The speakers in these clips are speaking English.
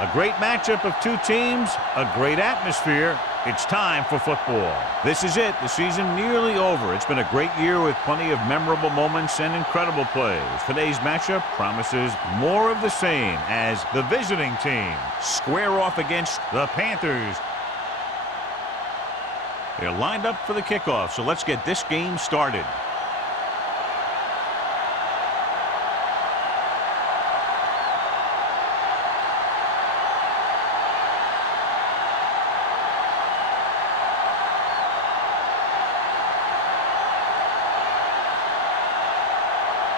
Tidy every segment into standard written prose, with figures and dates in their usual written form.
A great matchup of two teams, a great atmosphere. It's time for football. This is it. The season nearly over. It's been a great year with plenty of memorable moments and incredible plays. Today's matchup promises more of the same as the visiting team square off against the Panthers. They're lined up for the kickoff, so let's get this game started.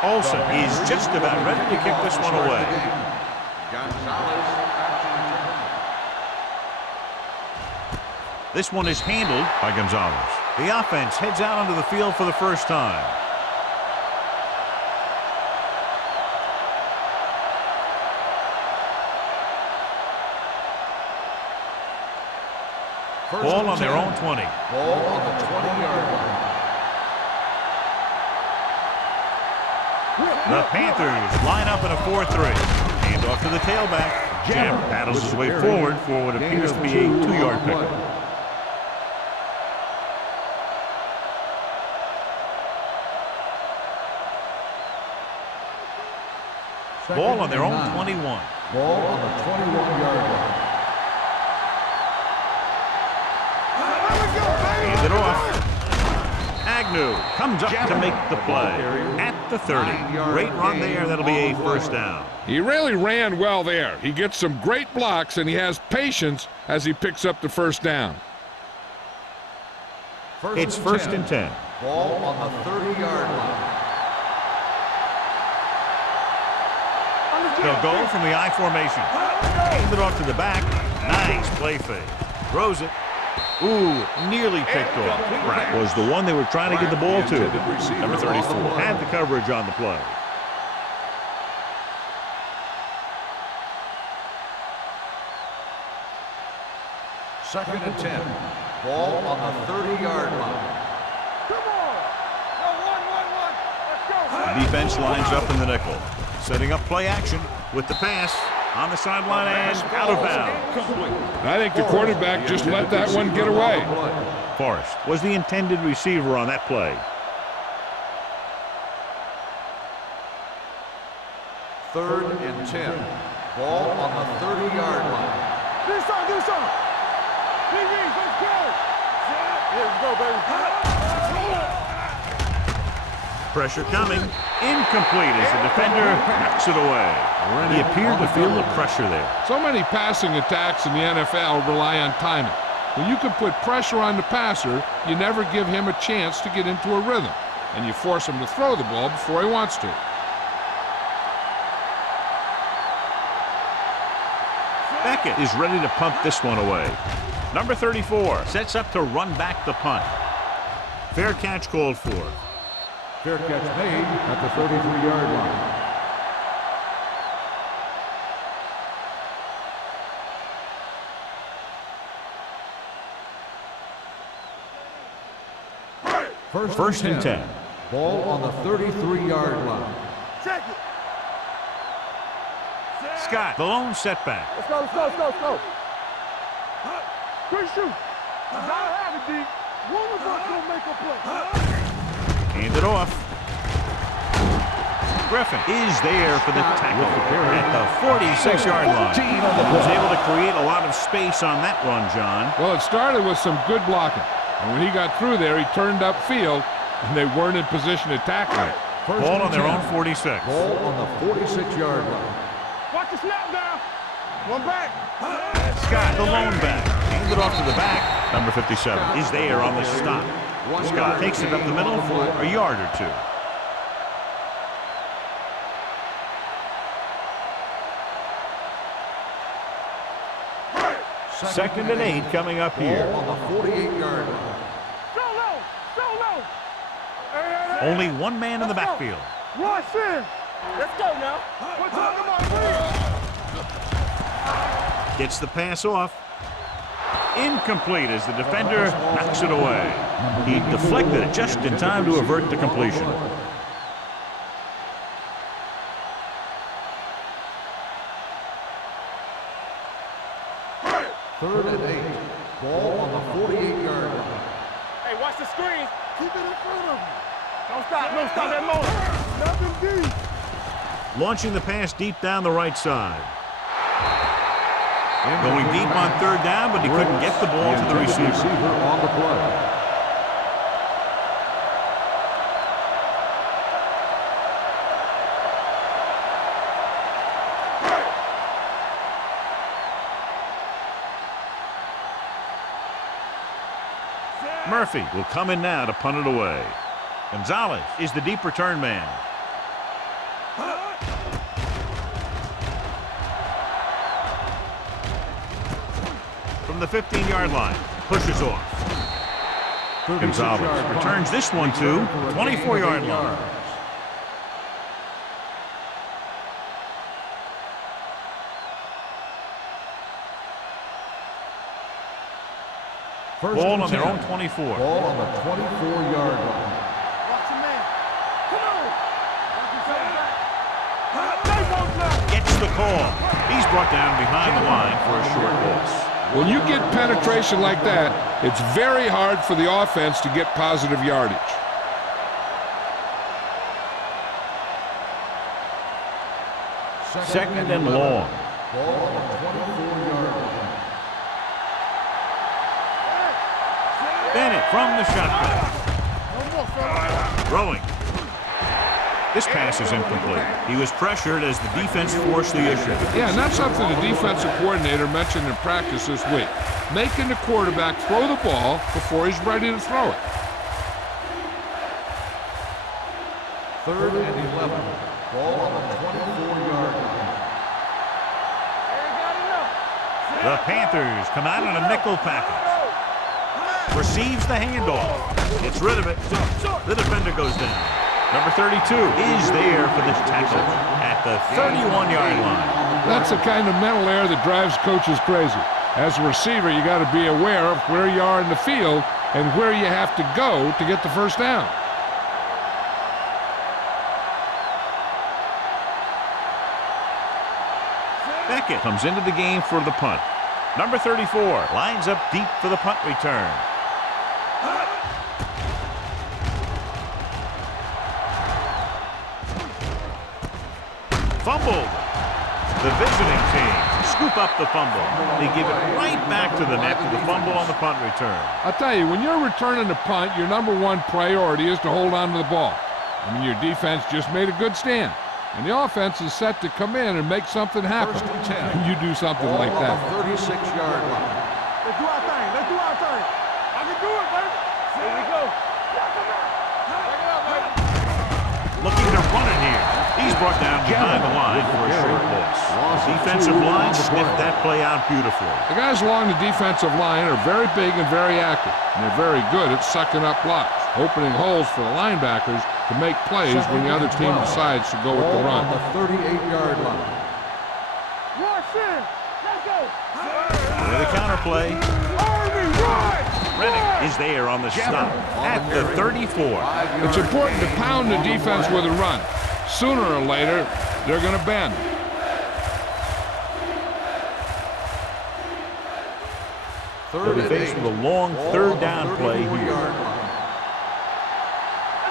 Olsen is just about ready to kick this one away. This one is handled by Gonzalez. The offense heads out onto the field for the first time. Ball on their own 20. Ball on the 20-yard line. The Panthers line up in a 4-3. Hand off to the tailback. Jim paddles his way forward for what appears to be a 2-yard pickup. Ball on their own 21. Ball on the 21-yard line. Hand it off. Agnew comes up to make the play at the 30. Great run there. That'll be a first down. He really ran well there. He gets some great blocks, and he has patience as he picks up the first down. It's first and 10. Ball on the 30-yard line. They'll go from the I formation. Hand it off to the back. Nice play fake. Throws it. Ooh, nearly picked off. Pratt was the one they were trying to get the ball to. Number 34 had the coverage on the play. Second and 10. Ball on the 30-yard line. Come on! Go, 1-1-1. Let's go. The defense lines up in the nickel. Setting up play action with the pass on the sideline and out of bounds. I think the quarterback just let that one get away. Forrest was the intended receiver on that play. Third and 10. Ball on the 30-yard line. Do something. Let's go. Here we go, baby. Pressure coming. Incomplete as the defender knocks it away. He appeared to feel the pressure there. So many passing attacks in the NFL rely on timing. When you can put pressure on the passer, you never give him a chance to get into a rhythm, and you force him to throw the ball before he wants to. Beckett is ready to punt this one away. Number 34 sets up to run back the punt. Fair catch called for. Fair catch made at the 33-yard line. First and 10. Ball on the 33-yard line. Check it. Scott, the lone setback. Let's go. Good shoot. Gotta have it, D. One of us gonna make a play. Hand it off. Griffin is there for the tackle at the 46-yard line. He was able to create a lot of space on that run, John. Well, it started with some good blocking. And when he got through there, he turned upfield, and they weren't in position to tackle it. Ball on their own 46. Ball on the 46-yard line. Watch the snap down. One back. Scott, the lone back. Hand it off to the back. Number 57 is there on the stop. Scott takes it up the middle for a yard or two. Second and 8 coming up here. Ball on the 48-yard line. Go low. Only one man in the backfield. Rush in. Let's go now. Come on, please. Gets the pass off. Incomplete as the defender knocks it away. He deflected it just in time to avert the completion. 3rd and 8. Ball on the 48-yard line. Hey, watch the screen. Keep it in front of you. Don't stop. Don't stop that motion. Nothing deep. Launching the pass deep down the right side. Going deep on 3rd down, but he couldn't get the ball to the receiver. On the play. Murphy will come in now to punt it away. Gonzalez is the deep return man. From the 15-yard line, pushes off. Gonzalez returns this one to 24-yard line. Ball on their own 24. Ball on the 24-yard line. Watch your man. Come on. Watch Gets the call. He's brought down behind the line for a short loss. When you get penetration like that, it's very hard for the offense to get positive yardage. Second and long. Ball on the 24-yard line. Bennett from the shotgun. Throwing. This pass is incomplete. He was pressured as the defense forced the issue. Yeah, and that's something the defensive coordinator mentioned in practice this week. Making the quarterback throw the ball before he's ready to throw it. 3rd and 11. Ball on the 24-yard line. The Panthers come out in a nickel package. Receives the handoff. Gets rid of it. The defender goes down. Number 32 is there for the tackle at the 31-yard line. That's the kind of mental error that drives coaches crazy. As a receiver, you got to be aware of where you are in the field and where you have to go to get the first down. Beckett comes into the game for the punt. Number 34 lines up deep for the punt return. Fumbled. The visiting team scoop up the fumble. They give it right back to the net for the fumble on the punt return. I'll tell you, when you're returning a punt, your number one priority is to hold on to the ball. I mean, your defense just made a good stand. And the offense is set to come in and make something happen. 1st and 10. And you do something Ball like on that. the 36-yard line. Let's do our thing. Let's do our thing. I can do it, baby. Here we go. Check it out, baby. Looking to run it here. He's brought down behind the line for a short loss. Defensive line sniffed that play out beautifully. The guys along the defensive line are very big and very active. And they're very good at sucking up blocks, opening holes for the linebackers to make plays when the other team decides to go with the run. On the 38-yard line. Rush in. Let's go. With a counterplay. Army, run. Rennick is there on the stop at the 34. It's important to pound the defense with a run. Sooner or later, they're going to bend. They'll be faced with a long 3rd down play here. Let's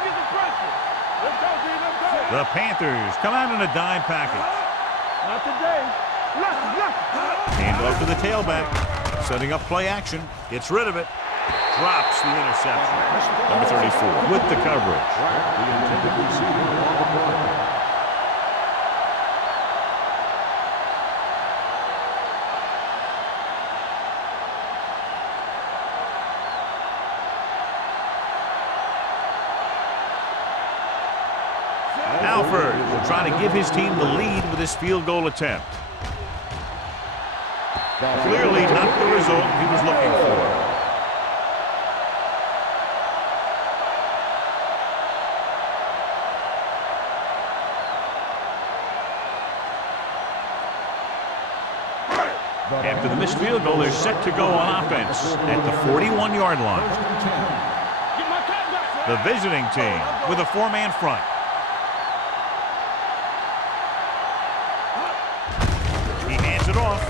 get the pressure. Let's go, D. Let's go. The Panthers come out in a dime package. Not today. Left. Hand off to the tailback. Setting up play action. Gets rid of it. Drops the interception. Number 34 with the coverage. The intended receiver on the play. Alford will try to give his team the lead with his field goal attempt. Clearly not the result he was looking for. After the missed field goal, they're set to go on offense at the 41-yard line. The visiting team with a 4-man front. He hands it off.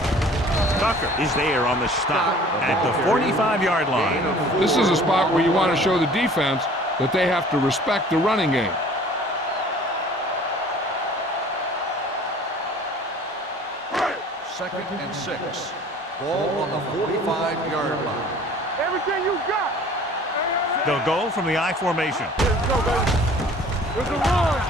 Tuck blocker is there on the stop at the 45-yard line. This is a spot where you want to show the defense that they have to respect the running game. Second and 6. Ball on the 45-yard line. Everything you got. They'll go from the I formation. Let's go, baby. There's a run.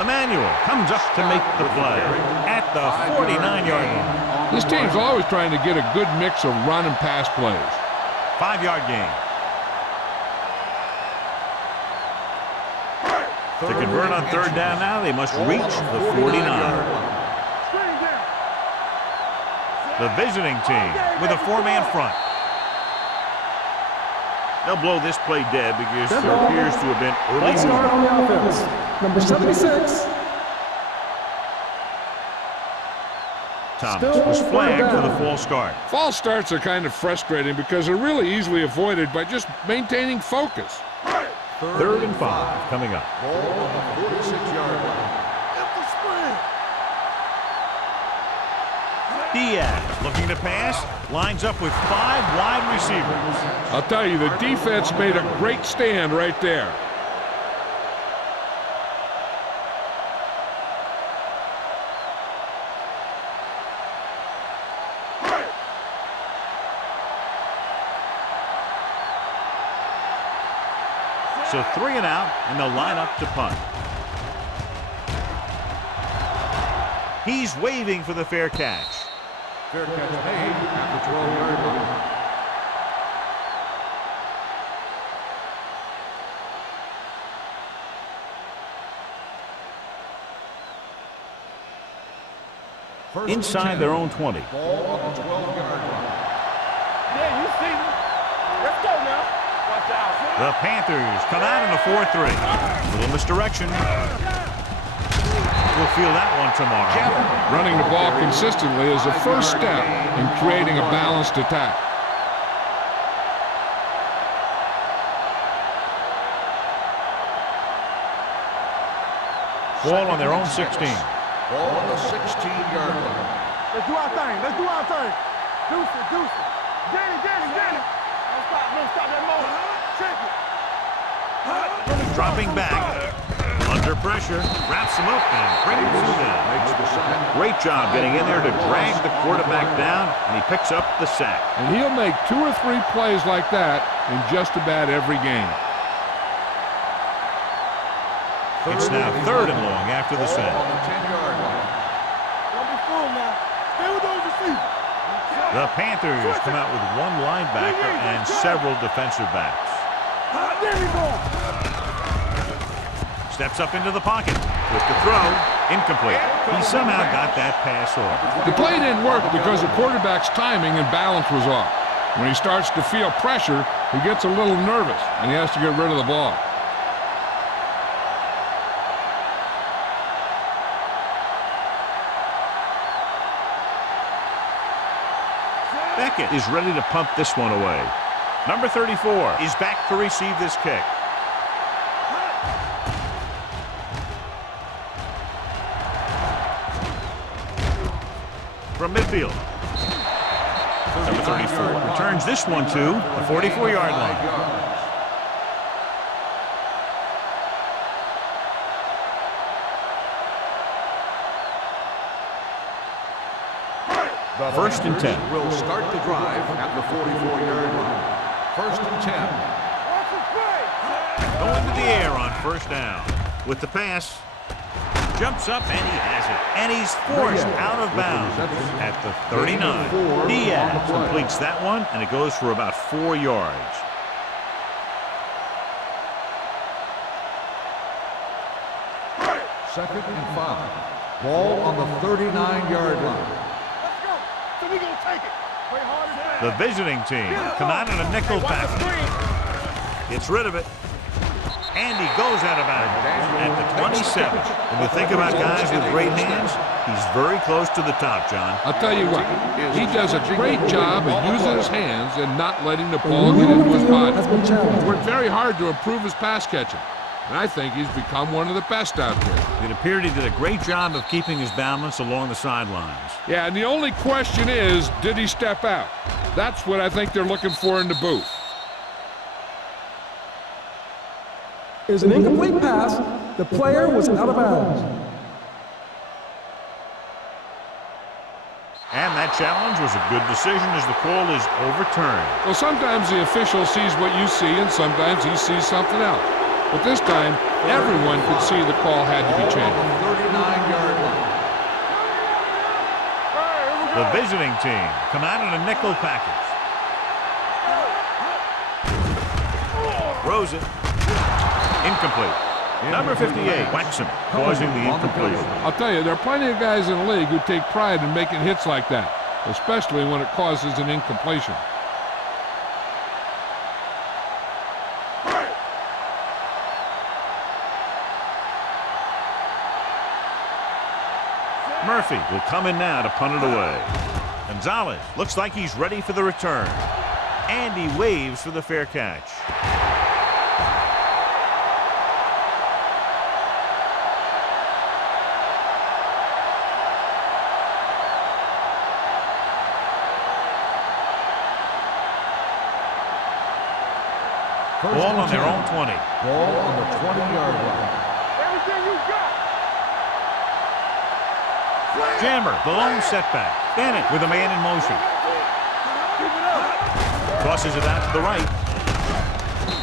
Emmanuel comes up to make the play at the 49-yard line. This team's always trying to get a good mix of run and pass plays. 5-yard gain. To convert on third down now, they must reach the 49. The visiting team with a 4-man front. They'll blow this play dead because there appears to have been early movement. On the offense, number 76. Thomas was flagged for the false start. False starts are kind of frustrating because they're really easily avoided by just maintaining focus. Third and 5 coming up. Ball on the 46-yard line. Diaz looking to pass, lines up with 5 wide receivers. I'll tell you, the defense made a great stand right there. So 3 and out, and they'll line up to punt. He's waving for the fair catch. Fair catch made at the 12-yard line. Inside their own 20. Ball on the 12-yard line. Yeah, you see me. Let's go now. Watch out. The Panthers come out in a 4-3. Little misdirection. We'll feel that one tomorrow. Running the ball consistently is the first step in creating a balanced attack. Ball on their own 16. Ball on the 16-yard line. Let's do our thing. Let's do our thing. Deuce it, deuce it. Get it, get it, get it. Don't stop that motor. Check it. Dropping back. Under pressure. Wraps him up and brings him down. Makes the sack. Great job getting in there to drag the quarterback down, and he picks up the sack. And he'll make 2 or 3 plays like that in just about every game. It's now 3rd and long after the Ball sack. on the 10-yard line. Don't be fooled now. Stay with those receivers. The Panthers come out with 1 linebacker and several defensive backs. There we go. Steps up into the pocket. With the throw, incomplete. He somehow got that pass off. The play didn't work because the quarterback's timing and balance was off. When he starts to feel pressure, he gets a little nervous, and he has to get rid of the ball. Beckett is ready to pump this one away. Number 34 is back to receive this kick. From midfield. Number 34 returns this one to the 44-yard line. First and 10. Will start the drive at the 44-yard line. First and 10. Going to the air on first down. With the pass. Jumps up and he has it. And he's forced out of bounds at the 39. Diaz completes that one, and it goes for about 4 yards. Second and 5. Ball on the 39-yard line. So we gonna take it. Play hard and fast. The visiting team come out in a nickel package. Gets rid of it. And he goes out of bounds at the 27. When you think about guys with great hands, he's very close to the top, John. I'll tell you what, he does a great job of using his hands and not letting the ball get into his body. He's worked very hard to improve his pass catching, and I think he's become one of the best out there. It appeared he did a great job of keeping his balance along the sidelines. Yeah, and the only question is, did he step out? That's what I think they're looking for in the booth. Is an incomplete pass. The player was out of bounds. And that challenge was a good decision as the call is overturned. Well, sometimes the official sees what you see, and sometimes he sees something else. But this time, everyone could see the call had to be changed. 39-yard line. The visiting team come out in a nickel package. Throws it. Incomplete. Number 58, Waxham, causing the incompletion. I'll tell you, there are plenty of guys in the league who take pride in making hits like that, especially when it causes an incompletion. Murphy will come in now to punt it away. Gonzalez looks like he's ready for the return. And he waves for the fair catch. Ball on their own 20. Ball on the 20-yard line. Everything you got. Jammer, the lone setback. Bennett with a man in motion. Tosses it out to the right.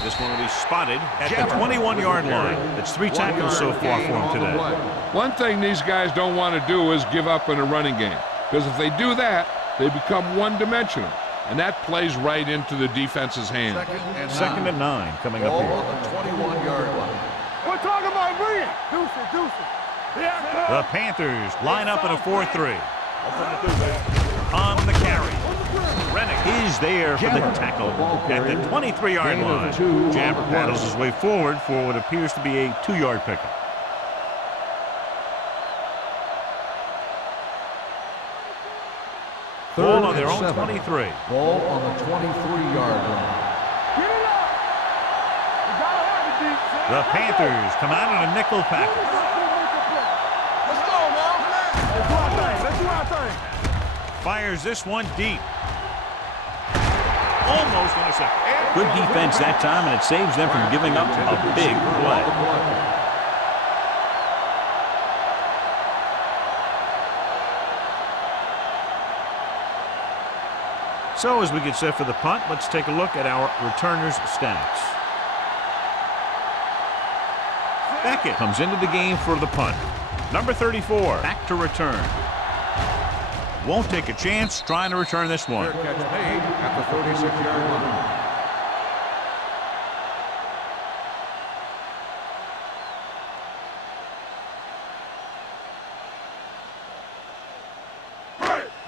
This one will be spotted at the 21-yard line. That's 3 tackles so far for him today. One thing these guys don't want to do is give up in a running game, because if they do that, they become one-dimensional, and that plays right into the defense's hand. Second and 9 coming up Ball here. on the 21-yard line. We're talking about bring it. Deuce it, deuce it. Yeah, The Panthers line up in a 4-3. On the carry. Rennick is there for the tackle at the 23-yard line. Jammer paddles his way forward for what appears to be a 2-yard pickup. Ball on their own 23. Ball on the 23-yard line. get it up. You gotta have it, deep. The Panthers come out in a nickel package. Let's go, man. Let's do our thing. Let's do our thing. Fires this one deep. Almost intercepted. Good defense that time, and it saves them from giving up a big play. So as we get set for the punt, let's take a look at our returners' stats. Beckett comes into the game for the punt. Number 34, back to return. Won't take a chance trying to return this one. Fair catch made at the 36-yard line.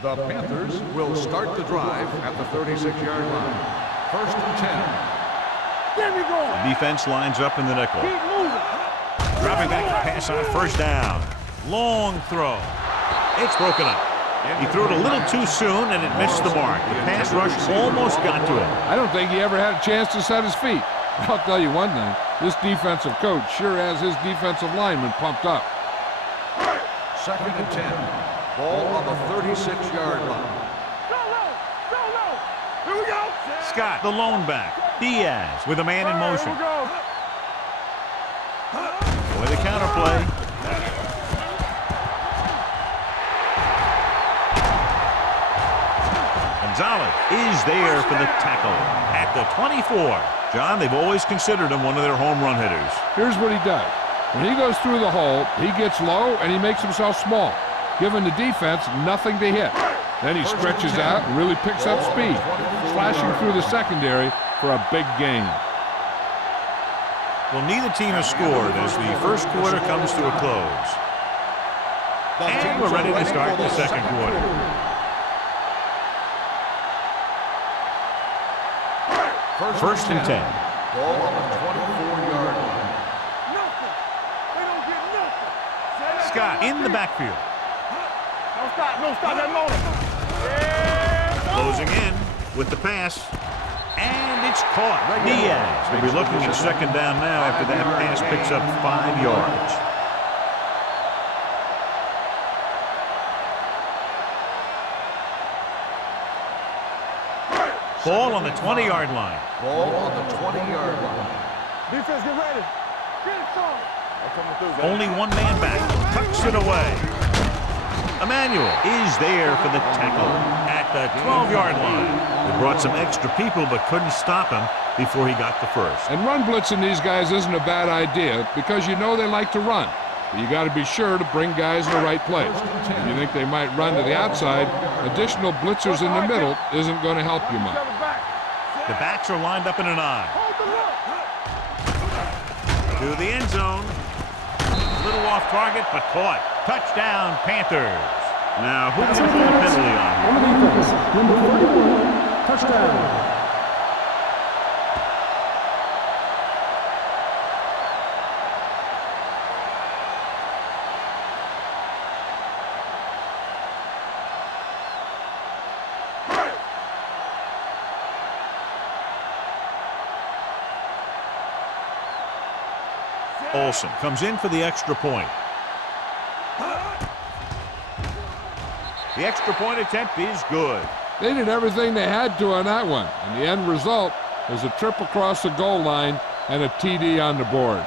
The Panthers will start the drive at the 36-yard line. First and 10. There we go. The defense lines up in the nickel. Keep moving. Dropping back to pass on first down. Long throw. It's broken up. He threw it a little too soon, and it missed the mark. The pass rush almost got to him. I don't think he ever had a chance to set his feet. I'll tell you one thing, this defensive coach sure has his defensive lineman pumped up. Second and 10. Ball on the 36-yard line. Go low. Go low. Here we go. Scott, the lone back. Diaz with a man in motion. Here we go. With a counterplay. Gonzalez is there for the tackle at the 24. John, they've always considered him one of their home run hitters. Here's what he does. When he goes through the hole, he gets low and he makes himself small, giving the defense nothing to hit. Then he stretches out and really picks up speed, slashing through the secondary for a big gain. Well, neither team has scored as the first quarter comes to a close. And we're ready to start the second quarter. First and 10. Ball on the 24-yard line. Nothing. They don't get nothing. Scott in the backfield. Don't stop. Don't stop that motor. Yeah. Closing in with the pass. And it's caught. Diaz will be looking at second down now after that pass picks up 5 yards. Ball on the 20-yard line. Ball on the 20-yard line. Defense, get ready. Get it, son. Only one man back. Tucks it away. Emmanuel is there for the tackle at the 12-yard line. They brought some extra people but couldn't stop him before he got the first. And run blitzing these guys isn't a bad idea because you know they like to run. But you got to be sure to bring guys in the right place. If you think they might run to the outside, additional blitzers in the middle isn't going to help you much. The backs are lined up in an I. To the end zone. A little off target, but caught. Touchdown, Panthers. Now, who do you call a penalty on? On the defense, number 31, touchdown. Olsen comes in for the extra point. The extra point attempt is good. They did everything they had to on that one, and the end result is a trip across the goal line and a TD on the board.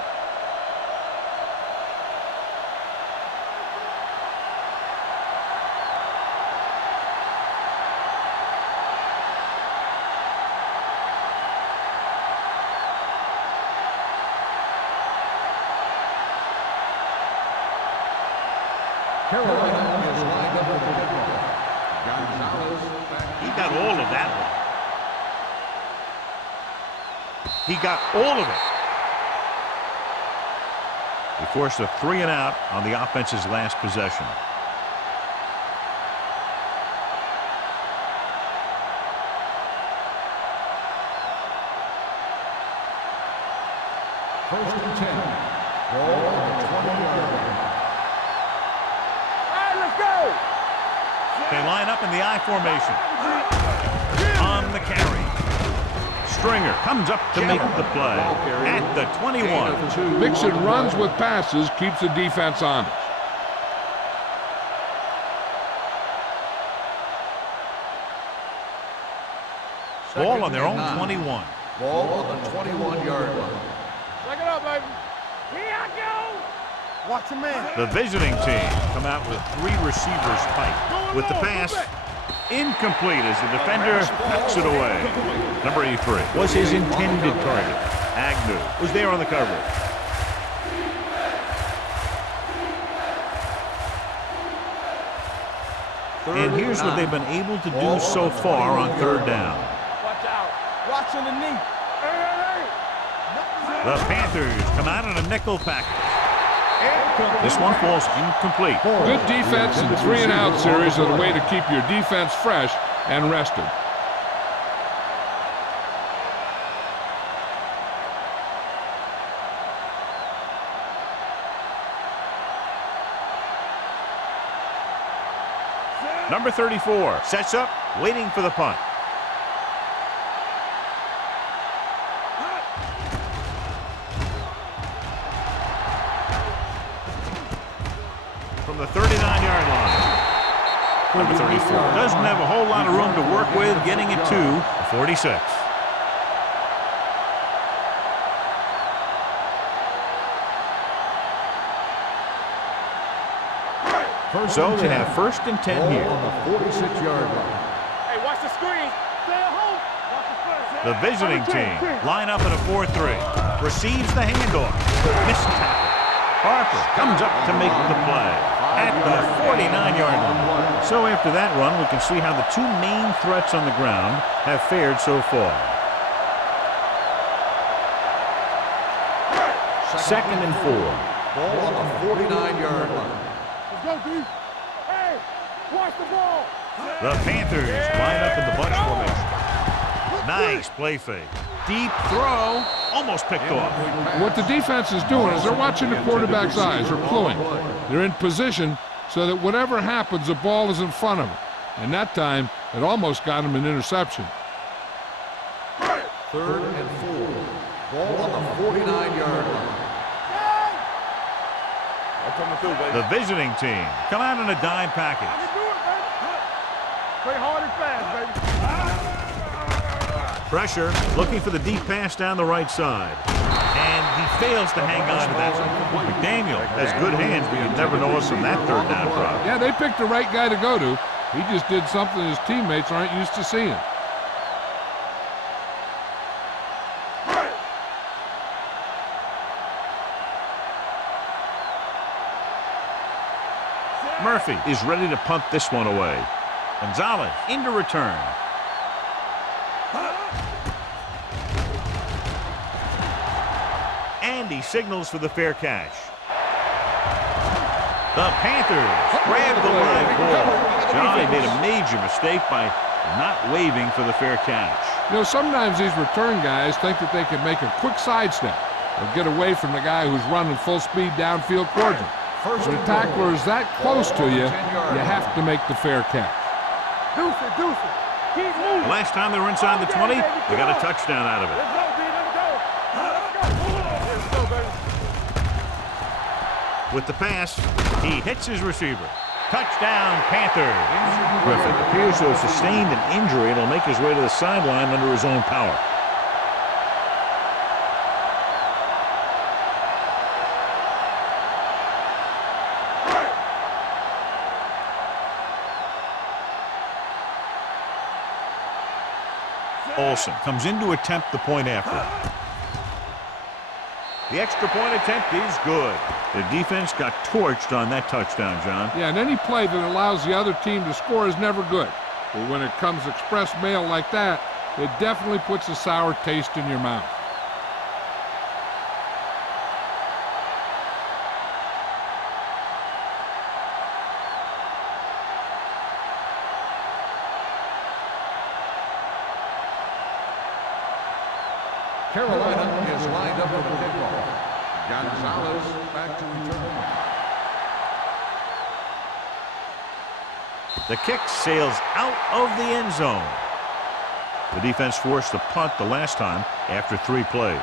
Carolina is lined up with the kickoff. Gonzalez. He got all of that one. He got all of it. He forced a 3 and out on the offense's last possession. First and 10. Ball on the 20-yard line. They line up in the I formation. On the carry. Stringer comes up to make the play at the 21. Mixing runs with passes keeps the defense honest. Ball on their own 21. Ball on the 21-yard line. Back it up, baby. Here I go. Watch your man. The visiting team come out with 3 receivers tight. With the pass, incomplete as the defender knocks it away. Number 83 was his intended target. Agnew was there on the coverage. And here's what they've been able to do so far on 3rd down. Watch out. Watch underneath. The Panthers come out in a nickel package. This one falls incomplete. Good defense and 3 and out series are the way to keep your defense fresh and rested. Number 34 sets up, waiting for the punt. From the 39-yard line. Number 34 doesn't have a whole lot of room to work with, getting it to 46. So they have 1st and 10 here. On the 46-yard line. Hey, watch the screen. Stay at home. Watch the screen. The visiting team line up in a 4-3. Receives the handoff. Missed tackle. Harper comes up to make the play at the 49-yard line. So after that run, we can see how the 2 main threats on the ground have fared so far. 2nd and 4. Ball on the 49-yard line. Let's go, D. Hey, watch the ball. The Panthers line up in the bunch formation. Nice play fake. Deep throw, almost picked off. What the defense is doing is they're watching the quarterback's eyes, or cluing. They're in position so that whatever happens, the ball is in front of them. And that time, it almost got him an interception. 3rd and 4. Ball on the 49-yard line. The visiting team come out in a dime package. I can do it, baby. Play hard and fast, baby. Pressure, looking for the deep pass down the right side. And he fails to hang on to that. McDaniel has good hands, but you never know it from that third down drop. Yeah, they picked the right guy to go to. He just did something his teammates aren't used to seeing. Murphy is ready to punt this one away. Gonzalez into return. And he signals for the fair catch. The Panthers grab the live ball. Johnny made a major mistake by not waving for the fair catch. You know, sometimes these return guys think that they can make a quick sidestep or get away from the guy who's running full speed downfield towards them. When a tackler is that close to you, you have to make the fair catch. Deuce it, deuce it. Keep moving. The last time they were inside the 20, they got a touchdown out of it. Let's go, B. Let's go. Let's go, baby. With the pass, he hits his receiver. Touchdown, Panthers. Griffin appears to have sustained an injury and will make his way to the sideline under his own power. Olsen comes in to attempt the point after. The extra point attempt is good. The defense got torched on that touchdown, John. Yeah, and any play that allows the other team to score is never good. But when it comes express mail like that, it definitely puts a sour taste in your mouth. Carolina is lined up for the kickoff. Gonzalez back to return. The kick sails out of the end zone. The defense forced the punt the last time after 3 plays.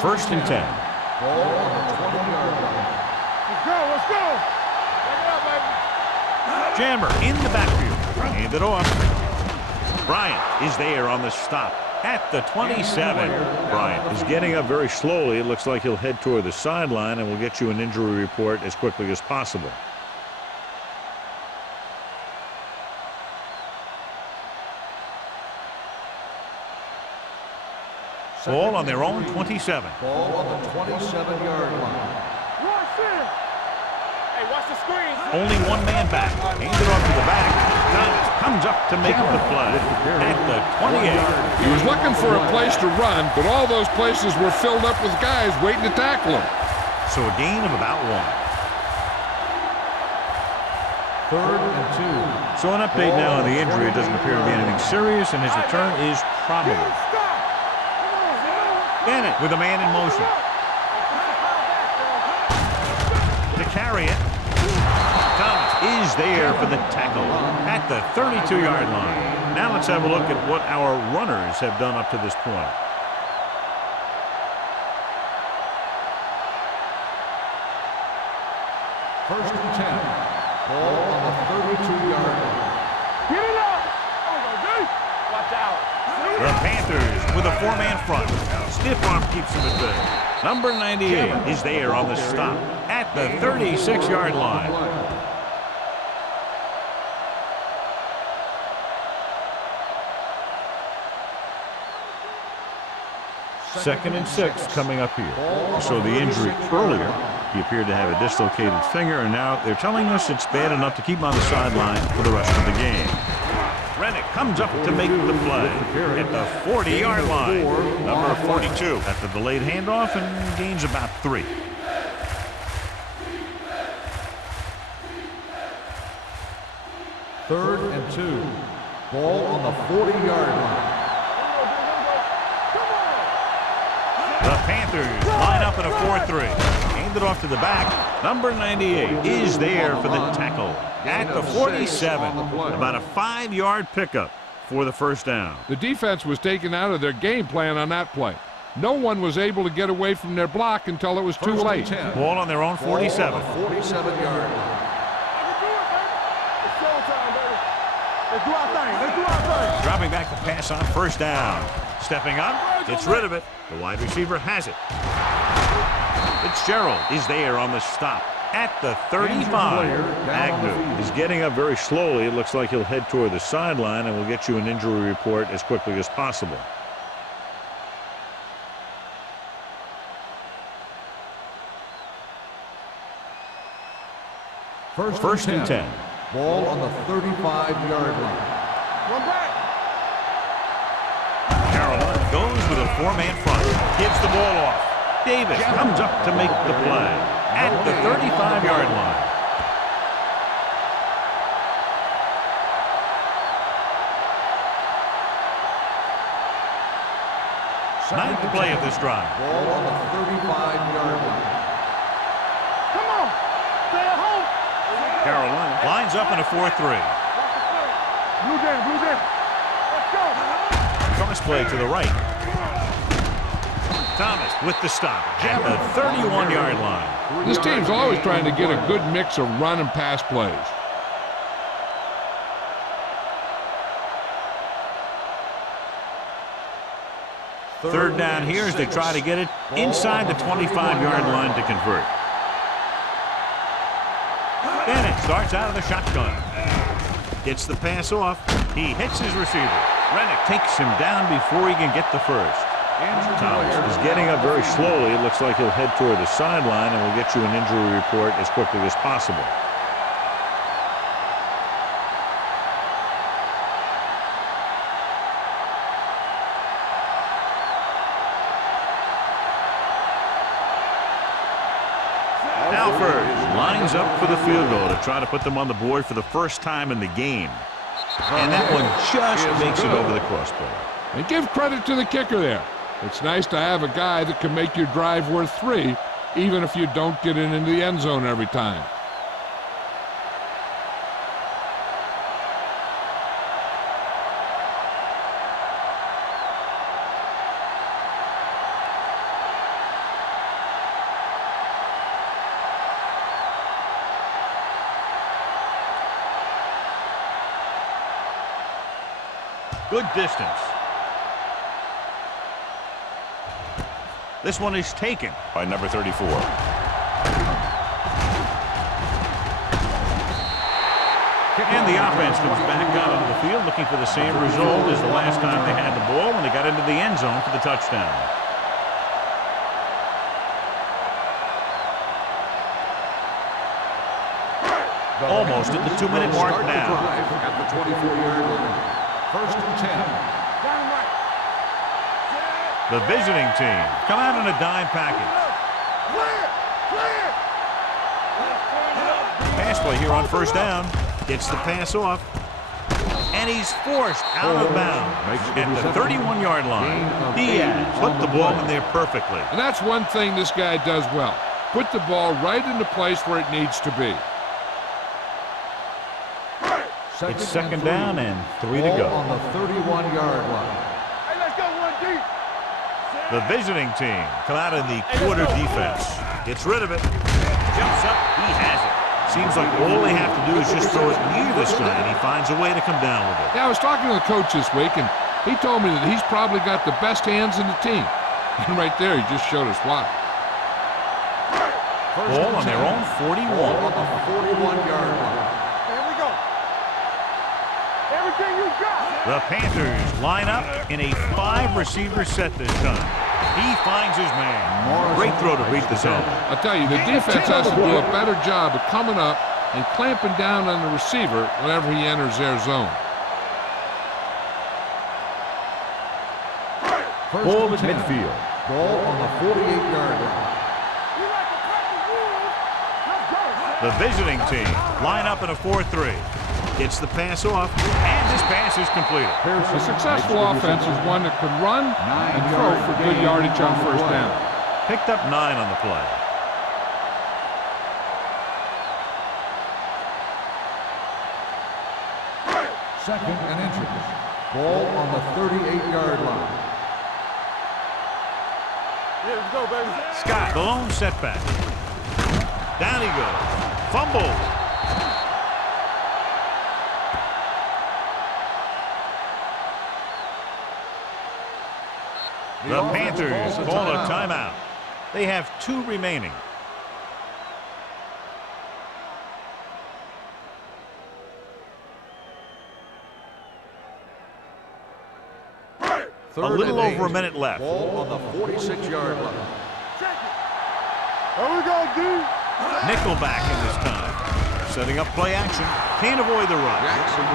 First and 10. Ball on the 20-yard line. Let's go. Check it out, baby. Jammer in the backfield. Hand it off. Bryant is there on the stop at the 27. Bryant is getting up very slowly. It looks like he'll head toward the sideline, and we'll get you an injury report as quickly as possible. Ball on their own 27. Ball on the 27-yard line. Watch it. Hey, watch the screen. Only one man back. Hand it off to the back. Thomas comes up to make the play at the 28. He was looking for a place to run, but all those places were filled up with guys waiting to tackle him. So a gain of about 1. 3rd and 2. So an update now on the injury. It doesn't appear to be anything serious, and his return is probable. Bennett with a man in motion. To carry it. Thomas is there for the tackle at the 32-yard line. Now let's have a look at what our runners have done up to this point. First and 10. Ball on the 32-yard line. Get it up. Watch out. The Panthers with a 4-man front. Stiff arm keeps him at bay. Number 98 is there on the stop at the 36-yard line. Second and 6 coming up here. So the injury earlier, he appeared to have a dislocated finger, and now they're telling us it's bad enough to keep him on the sideline for the rest of the game. Rennick comes up to make the play at the 40-yard line. Number 42 at the delayed handoff and gains about 3. Third and 2. Ball on the 40-yard line. The Panthers line up in a 4-3. Hand it off to the back. Number 98 is there for the tackle at the 47. About a 5-yard pickup for the first down. The defense was taken out of their game plan on that play. No one was able to get away from their block until it was too late. Ball on their own 47. 47-yard line. Dropping back the pass on first down. Stepping up, gets rid of it. The wide receiver has it. Fitzgerald is there on the stop at the 35. Agnew is getting up very slowly. It looks like he'll head toward the sideline, and we'll get you an injury report as quickly as possible. First and 10. Ball on the 35-yard line. Carolina goes with a four-man front. Gives the ball off. Davis comes up to make the play at the 35-yard line. Ninth play of this drive. Ball on the 35-yard line. Come on. Stay at home. Carolina lines up in a 4-3. Blue down, blue down. Let's go. Cross play to the right. Thomas with the stop at the 31-yard line. This team's always trying to get a good mix of run and pass plays. Third down here as they try to get it inside the 25-yard line to convert. Bennett starts out of the shotgun. Gets the pass off. He hits his receiver. Rennick takes him down before he can get the first. Thomas is getting up very slowly. It looks like he'll head toward the sideline, and we'll get you an injury report as quickly as possible. Alford lines up for the field goal to try to put them on the board for the first time in the game. And that one just makes it over the crossbar. And give credit to the kicker there. It's nice to have a guy that can make your drive worth 3, even if you don't get it into the end zone every time. Good distance. This one is taken by number 34. And the offense comes back out onto the field looking for the same result as the last time they had the ball when they got into the end zone for the touchdown. Almost at the 2-minute mark now. At the 24-yard line. First and 10. The visiting team come out in a dime package. Pass play here on first down. Gets the pass off. And he's forced out of bounds at the 31-yard line. Diaz put the ball in there perfectly. And that's one thing this guy does well. Put the ball right in the place where it needs to be. It's second down and 3 to go. On the 31-yard line. Hey, let's go one deep. The visiting team come out in the quarter defense. Gets rid of it. Jumps up. He has it. Seems like all they have to do is just throw it near this guy, and he finds a way to come down with it. Yeah, I was talking to the coach this week, and he told me that he's probably got the best hands in the team. And right there, he just showed us why. Ball on their own 41. On the 41-yard line. Here we go. Everything you got. The Panthers line up in a 5-receiver set this time. He finds his man. Great throw to beat the zone. I'll tell you, the defense has to do a better job of coming up and clamping down on the receiver whenever he enters their zone. Ball at midfield. Ball on the 48-yard line. The visiting team line up in a 4-3. Gets the pass off, and this pass is completed. A successful offense is one that can run and throw for good yardage on first down. Picked up 9 on the play. Second and inches. Ball on the 38-yard line. Yeah, let's go, baby. Scott, the lone setback. Down he goes. Fumble. The Panthers call a timeout. They have 2 remaining. A little over a minute left. Ball on the 46-yard line. Here we go, D. Nickelback in this time. Setting up play action. Can't avoid the run.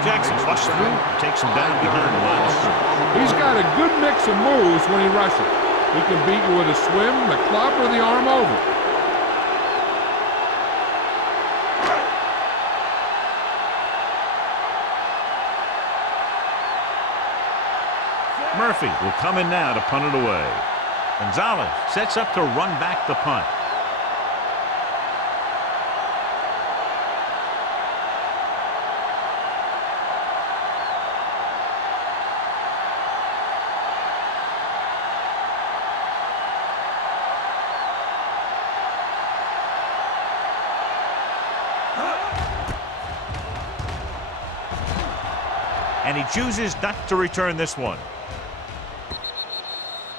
Jackson busts through. Takes him down behind the line of scrimmage. He's got a good mix of moves when he rushes. He can beat you with a swim, the club, or the arm over. Murphy will come in now to punt it away. Gonzalez sets up to run back the punt. And he chooses not to return this one.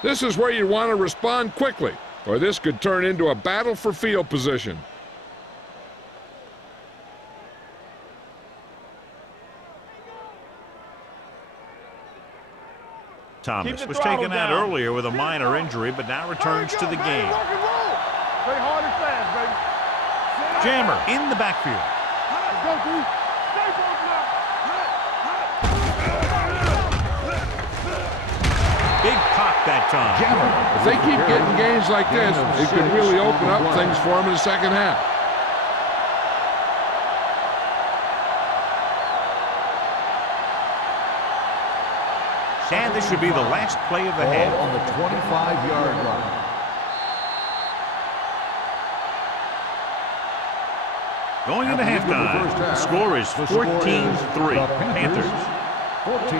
This is where you want to respond quickly, or this could turn into a battle for field position. Thomas was taken out earlier with a minor injury, but now returns to the game. Play hard and fast, baby. Jammer in the backfield. Let's go, D. Stay focused now. Big pop that time. If they keep getting gains like this, it could really open up things for them in the second half. And this should be the last play of the half. Ball on the 25-yard line. Going into halftime, the score is 14-3. Panthers. 14,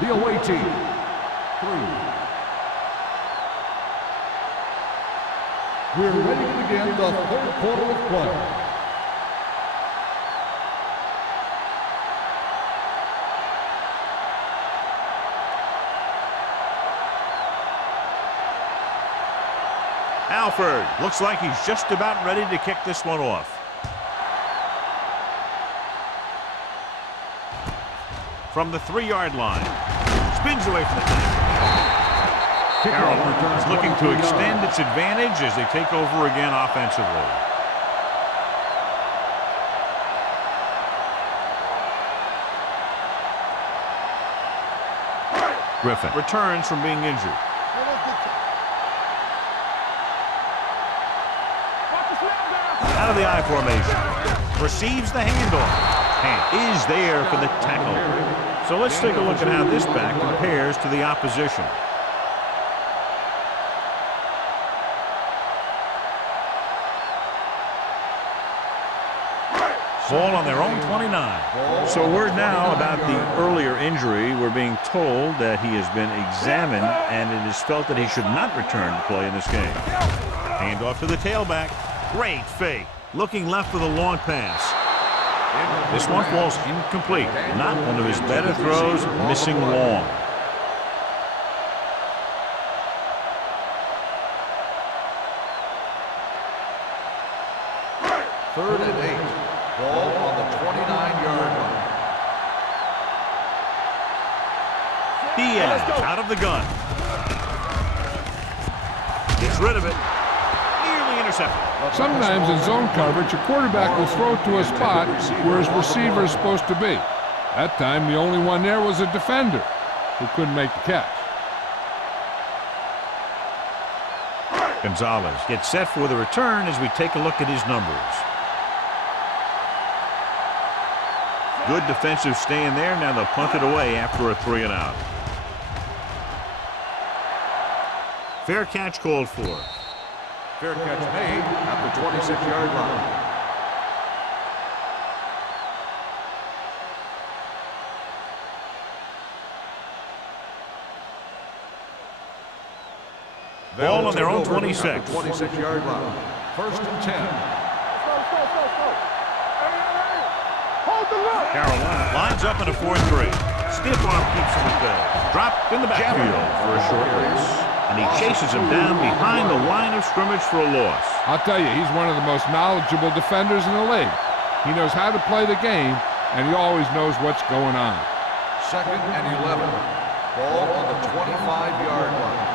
the away team. 3. We're ready to begin the third quarter of play. Alford looks like he's just about ready to kick this one off. From the 3-yard line. Spins away from the tackle. Carroll is looking to extend its advantage as they take over again offensively. Griffin returns from being injured. Out of the I formation. Receives the handoff. And is there for the tackle. So let's take a look at how this back compares to the opposition. Ball on their own 29. So word now about the earlier injury. We're being told that he has been examined and it is felt that he should not return to play in this game. Handoff to the tailback. Great fake. Looking left for the long pass. This one falls incomplete. Not one of his better throws, missing long. Third and 8. Ball on the 29-yard line. Diaz out of the gun. Gets rid of it. Nearly intercepted. Sometimes in zone coverage, a quarterback will throw to a spot where his receiver is supposed to be. That time, the only one there was a defender who couldn't make the catch. Gonzalez gets set for the return as we take a look at his numbers. Good defensive stand there. Now they'll punt it away after a 3-and-out. Fair catch called for. Fair catch made at the 26-yard line. Ball on their own They'll take over 26. at the 26-yard line. First and 10. Carolina lines up in a 4-3. Stiff arm keeps him at bay. Dropped in the backfield for a short race. And he chases him down behind the line of scrimmage for a loss. I'll tell you, he's one of the most knowledgeable defenders in the league. He knows how to play the game, and he always knows what's going on. Second and 11. Ball on the 25-yard line.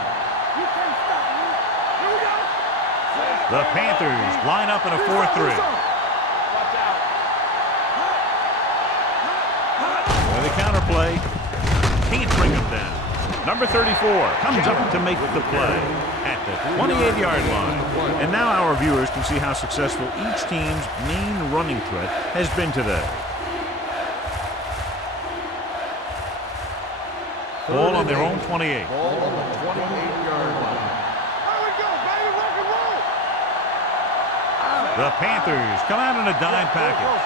The Panthers line up in a 4-3. With a counterplay, can't bring him down. Number 34 comes up to make the play at the 28-yard line. And now our viewers can see how successful each team's main running threat has been today. Ball on their own 28. Ball on the 28-yard line. The Panthers come out in a dime package.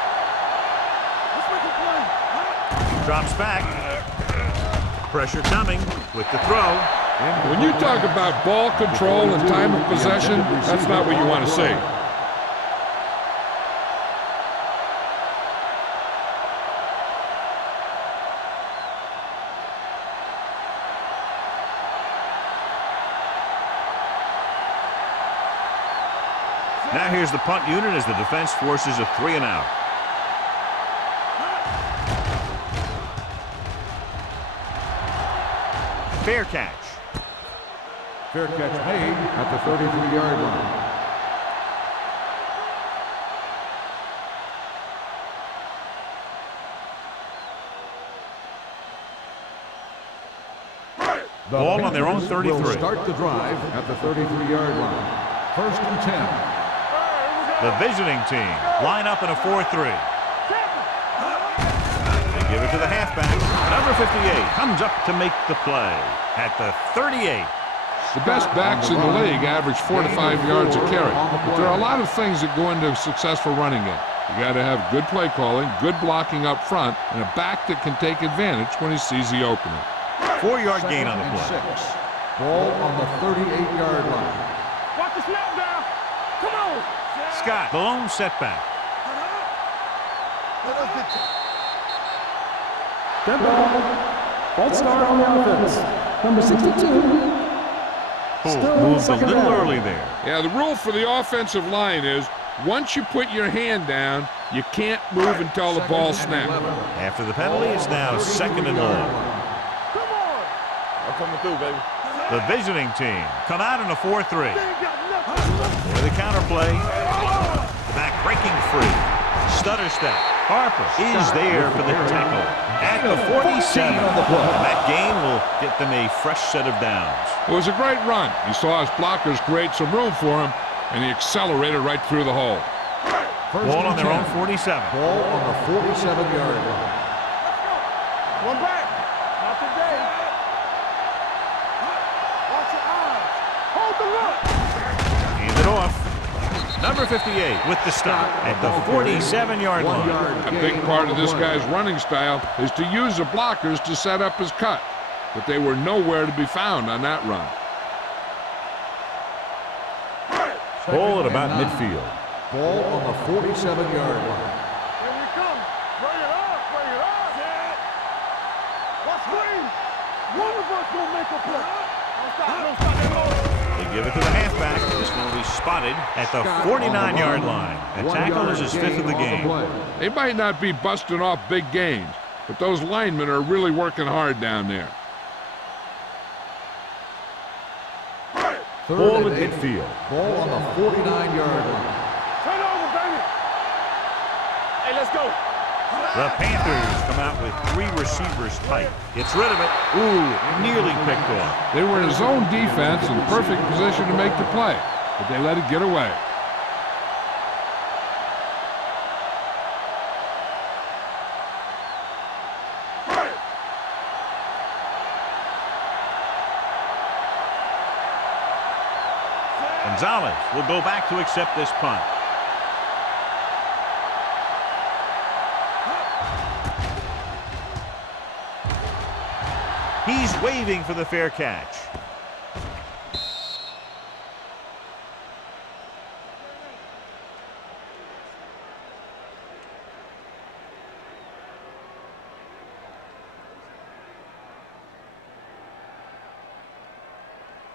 Drops back. Pressure coming with the throw. When you talk about ball control and time of possession, that's not what you want to see. Now here's the punt unit as the defense forces a 3 and out. Fair catch. Fair catch made at the 33-yard line. Ball on their own 33. Will start the drive at the 33-yard line. First and 10. The visiting team line up in a 4-3. They give it to the halfback. Number 58 comes up to make the play at the 38. The best backs in the league average 4 to 5 yards a carry. But there are a lot of things that go into a successful running game. You got to have good play calling, good blocking up front, and a back that can take advantage when he sees the opening. 4-yard gain on the play. 6. Ball on the 38-yard line. Watch the snap down. Come on. Scott, the lone setback. Dead ball. False start on the offense. Number 62. Poole moves a little early there. Yeah, the rule for the offensive line is once you put your hand down, you can't move until the ball snaps. After the penalty, it's now 2nd and long. Come on. I'm coming through, baby. The visiting team come out in a 4-3. With a counterplay. The back breaking free. Stutter step. Harper is there for the tackle at the 47. That gain will get them a fresh set of downs. It was a great run. He saw his blockers create some room for him, and he accelerated right through the hole. Ball on their own 47. Ball on the 47-yard line. One back. Not today. Watch your eyes. Hold the look. Hand it off. Number 58 with the stop at the 47-yard line. A big part of this guy's running style is to use the blockers to set up his cut, but they were nowhere to be found on that run. Ball at about midfield. Ball on the 47-yard line. Here we come. Bring it up. Bring it up. Watch screen. One of us will make a play. Don't stop. Don't stop. They give it to the halfback. This one will be spotted at the 49-yard line. The tackle is his 5th of the game. They might not be busting off big gains, but those linemen are really working hard down there. Ball at midfield. Ball on the 49-yard line. Turn over, baby. Hey, let's go. The Panthers come out with 3 receivers tight. Gets rid of it. Ooh, nearly picked off. They were in a zone defense in perfect position to make the play, but they let it get away. Gonzalez will go back to accept this punt. He's waving for the fair catch.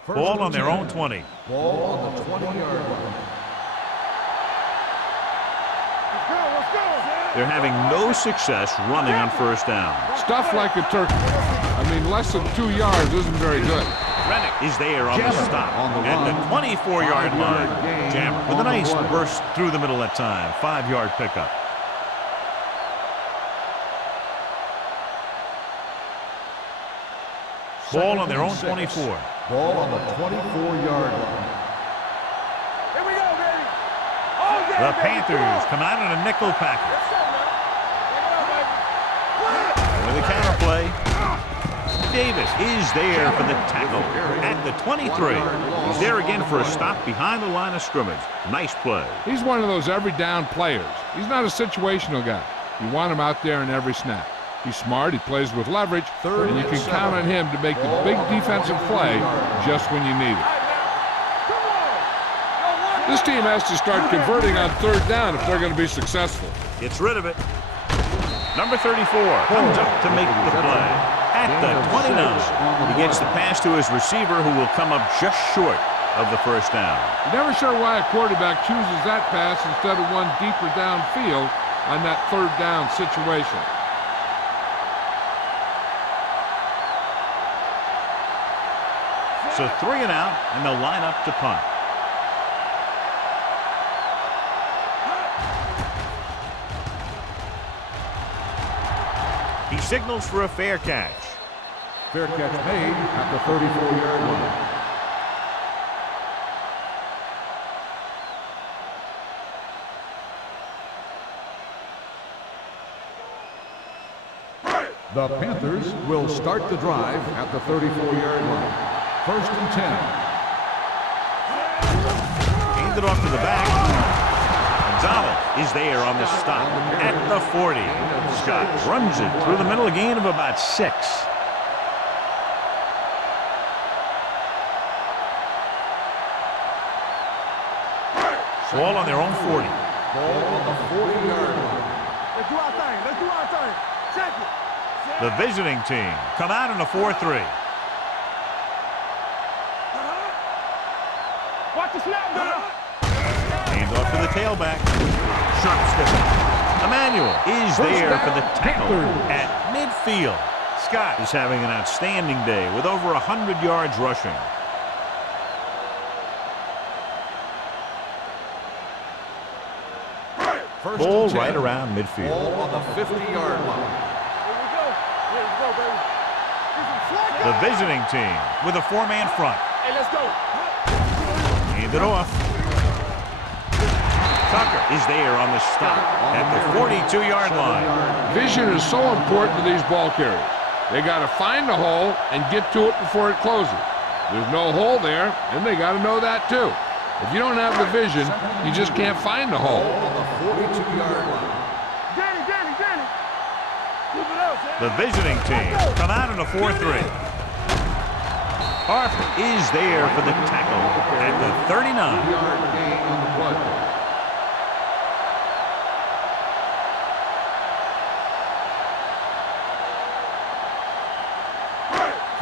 Ball on their own 20. Ball on the 20-yard line. Let's go. They're having no success running on first down. Stuff like a turkey. I mean, less than 2 yards isn't very good. Rennick is there on the stop at the 24-yard line. Jammer with a nice burst through the middle that time. 5-yard pickup. Ball on their own 24. Ball on the 24-yard line. Here we go, baby. All day, The baby. Panthers come out in a nickel package. Let's go, man. Take it out, baby. With a counterplay, Davis is there for the tackle at the 23. He's there again for a stop behind the line of scrimmage. Nice play. He's one of those every down players. He's not a situational guy. You want him out there in every snap. He's smart, he plays with leverage, and you can count on him to make the big defensive play just when you need it. This team has to start converting on third down if they're going to be successful. Gets rid of it. Number 34 comes up to make the play at the 29. He gets the pass to his receiver, who will come up just short of the first down. You're never sure why a quarterback chooses that pass instead of one deeper downfield on that third down situation. So 3 and out, and they'll line up to punt. He signals for a fair catch. Fair catch made at the 34-yard line. The Panthers will start the drive at the 34-yard line. First and 10. Handed off to the back. Gonzalez is there on the stop at the 40. Scott runs it through the middle, a gain of about 6. Ball on their own 40. Ball on the 40-yard line. Let's do our thing. Let's do our thing. Check it. The visiting team come out in a 4-3. Watch the snap, man. Hand off to the tailback. Sharp step. Emmanuel is there for the tackle at midfield. Scott is having an outstanding day with over 100 yards rushing. First Ball and 10. right around midfield. Ball on the 50-yard line. Here we go. Here we go, baby. The visiting team with a 4-man front. Hey, let's go. Hand it off. Tucker is there on the stop at the 42-yard line. Vision is so important to these ball carriers. They got to find the hole and get to it before it closes. There's no hole there, and they got to know that too. If you don't have the vision, you just can't find the hole. Ball on the 42-yard line. Danny. Keep it up, man. The visiting team come out in a 4-3. Harper is there for the tackle at the 39. 2-yard gain on the play.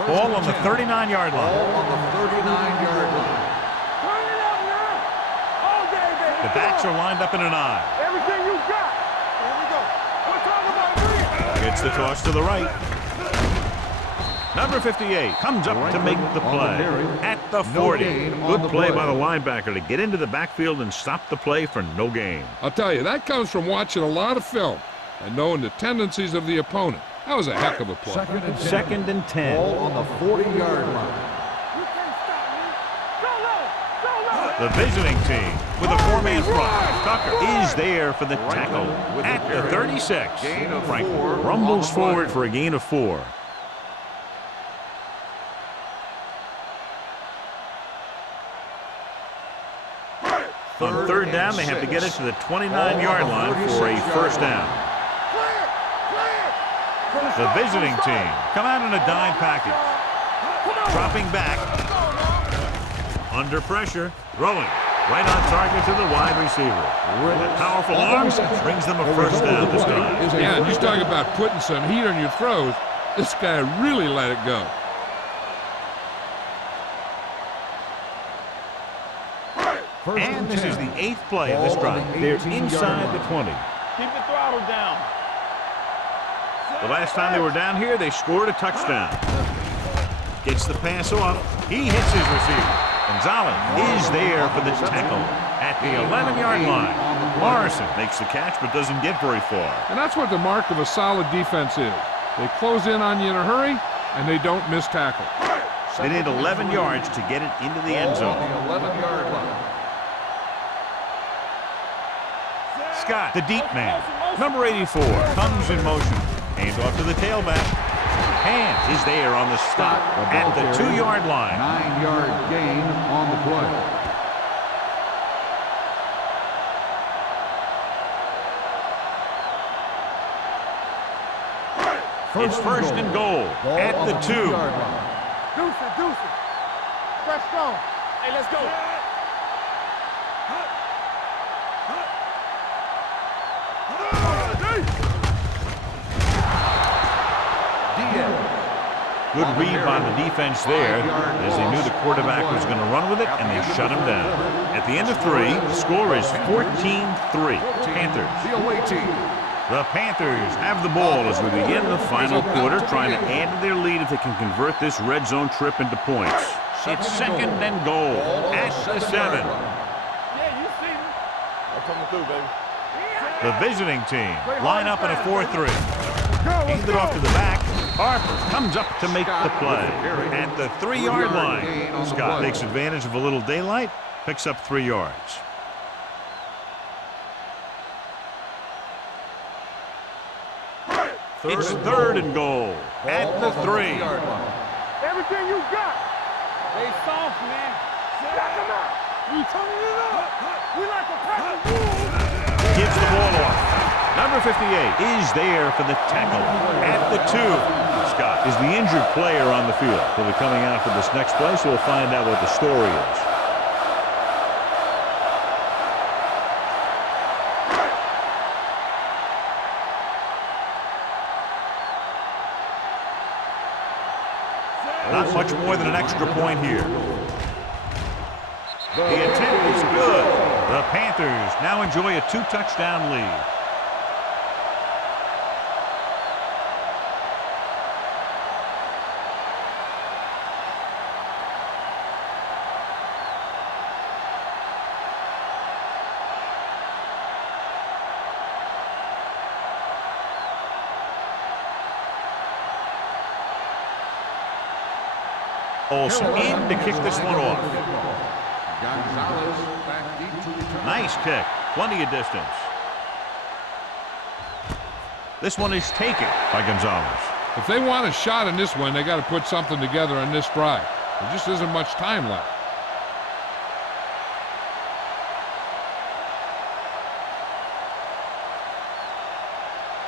Ball on the 39-yard line. Ball on the 39-yard line. Turn it up, man. All day, baby. The backs are lined up in an I. Everything you got. Here we go. We're talking about three. Gets the toss to the right. Number 58 comes up to make the play at the 40. Good play by the linebacker to get into the backfield and stop the play for no gain. I'll tell you, that comes from watching a lot of film and knowing the tendencies of the opponent. That was a heck of a play. Second and 10. Ball on the 40-yard line. You can't stop me. Go low. The visiting team with a 4-man front. Tucker is there for the tackle at the 36. Gain of Frank 4 rumbles on the forward play. for a gain of 4. On third down, they have to get it to the 29-yard line for a first down. The visiting team come out in a dime package. Dropping back. Under pressure. Throwing. Right on target to the wide receiver. With powerful arms, brings them a first down this time. Yeah, and you talk about putting some heat on your throws. This guy really let it go. And this is the 8th play of this drive. They're inside the 20. Keep the throttle down. The last time they were down here, they scored a touchdown. Gets the pass off. He hits his receiver. Gonzalez is there for the tackle at the 11-yard line. Morrison makes the catch but doesn't get very far. And that's what the mark of a solid defense is. They close in on you in a hurry, and they don't miss tackle. They need 11 yards to get it into the end zone. The 11-yard line. Scott, the deep man, number 84, comes in motion. Hand off to the tailback. Hand is there on the stop at the 2-yard line. 9-yard gain on the play. It's first and goal at the 2. Deuce it. Fresh strong. Hey, let's go. Good read by the defense there as they knew the quarterback was going to run with it, and they shut him down. At the end of 3, the score is 14-3. Panthers. The away team. The Panthers have the ball as we begin the final quarter, trying to add to their lead if they can convert this red zone trip into points. It's second and goal at the 7. Yeah, you see me. I'm coming through, baby. The visiting team line up in a 4-3. Hand it off to the back. Harper comes up to make the play at the 3-yard line. Scott takes advantage of a little daylight, picks up 3 yards. It's third and goal at the 3. Everything you got. Stay soft, man. Back him out. We turning it up. We like a pack of wolves. Gives the ball off. Number 58 is there for the tackle at the 2. Scott is the injured player on the field. He'll be coming out for this next play, so we'll find out what the story is. Not much more than an extra point here. The attempt is good. The Panthers now enjoy a 2-touchdown lead. Olsen in to kick this one off. Gonzalez back deep to return. Nice kick. Plenty of distance. This one is taken by Gonzalez. If they want a shot in this one, they got to put something together on this drive. There just isn't much time left.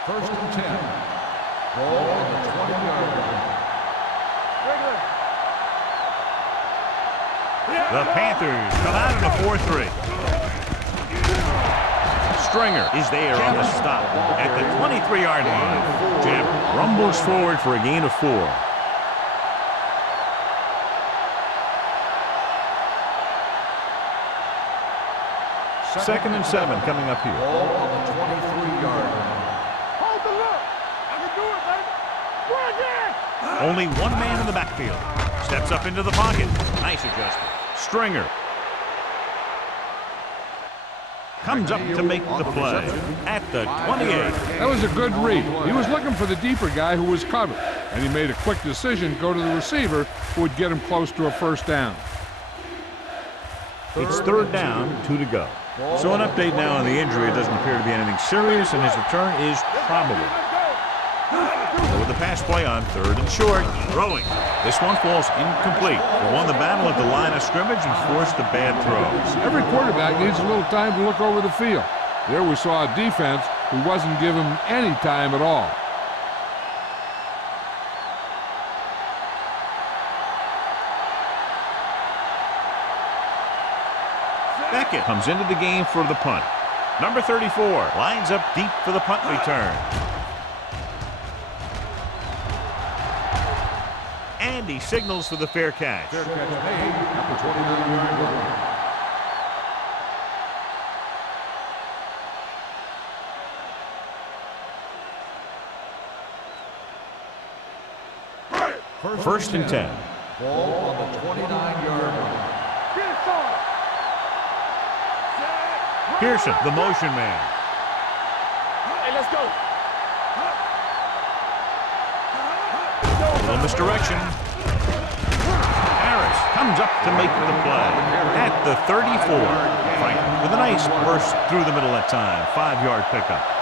First and 10. Ball on the 20-yard line. The Panthers come out in a 4-3. Stringer is there on the stop at the 23-yard line. Jim rumbles forward for a gain of 4. Second and 7 coming up here. Ball on the 23-yard line. Hold the look. I can do it, baby. Go again. Only one man in the backfield. Steps up into the pocket. Nice adjustment. Stringer comes up to make the play at the 28. That was a good read. He was looking for the deeper guy who was covered, and he made a quick decision to go to the receiver who would get him close to a first down. It's third down, 2 to go. So an update now on the injury. It doesn't appear to be anything serious, and his return is probable. With the pass play on third and short, throwing. This one falls incomplete. They won the battle at the line of scrimmage and forced a bad throw. Every quarterback needs a little time to look over the field. There we saw a defense who wasn't giving him any time at all. Beckett comes into the game for the punt. Number 34 lines up deep for the punt return. And he signals for the fair catch. Fair catch made at the 29-yard line. First and 10. Ball on the 29-yard line. Pearson, the motion man. Hey, let's go. A little misdirection. Harris comes up to make the play at the 34. Franklin with a nice burst through the middle that time. 5-yard pickup.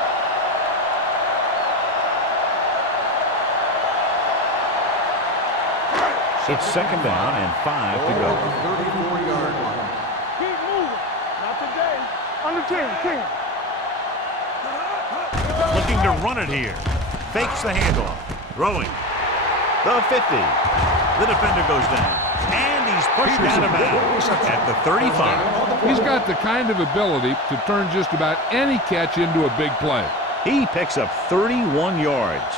It's second down and 5 to go. 34-yard line. Keep moving. Not today. Under 10. Looking to run it here. Fakes the handoff. Throwing. The 50. The defender goes down. And he's pushed out of bounds at the 35. He's got the kind of ability to turn just about any catch into a big play. He picks up 31 yards.